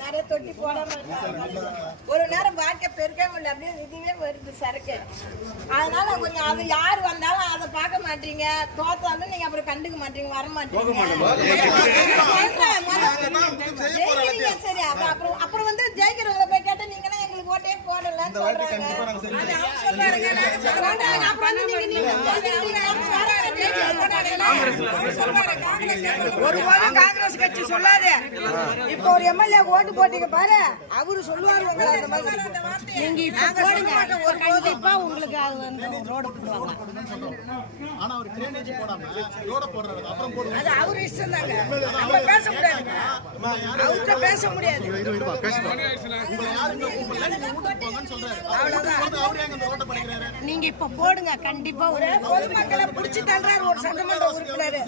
நிறைய தொட்டி போடாம ஒரு நேரம் வாழ்க்கை பெருக்க முடியல அப்படியே இதுவே வருது சரக்கு. அதனால கொஞ்சம் அது யாரு வந்தாலும் அதை பார்க்க மாட்டீங்க, தோத்தாலும் நீங்க அப்புறம் கண்டுக்க மாட்டீங்க, வர மாட்டீங்க. சரி அப்புறம் வந்து ஜெயிக்கிறவங்களை போய் கேட்டா நீங்கன்னா எங்களுக்கு ஓட்டே போடலன்னு சொல்றாங்க. ஒருபோதும் காங்கிரஸ் கட்சி சொல்லாது. இப்போ ஒரு எம்எல்ஏ ஓட்டு போட்டீங்க பாரு, அவரு சொல்லுவாரு நீங்க இப்ப போடுங்க, கண்டிப்பா உங்களுக்கு அது வந்து ரோடு போடுவாங்க. ஆனா அவர் ட்ரைனேஜ் போடாம ரோட போடுறாரு, அப்புறம் போடுவாங்க. அது அவர் இஷ்டம் தாங்க, நம்ம பேச முடியாது, அவர்கிட்ட பேச முடியாது. உங்களை யாருங்க கூப்பிடல, நீங்க ஓட்டு போங்கன்னு சொல்றாரு. அவ்வளவுதான். அவரே அந்த ரோட பண்ணிக்கிறாரு. நீங்க இப்ப போடுங்க, கண்டிப்பா ஒரு பொதுமக்களை புடிச்சு தள்ளுறாரு ஒரு சட்டமன்ற உறுப்பினர்.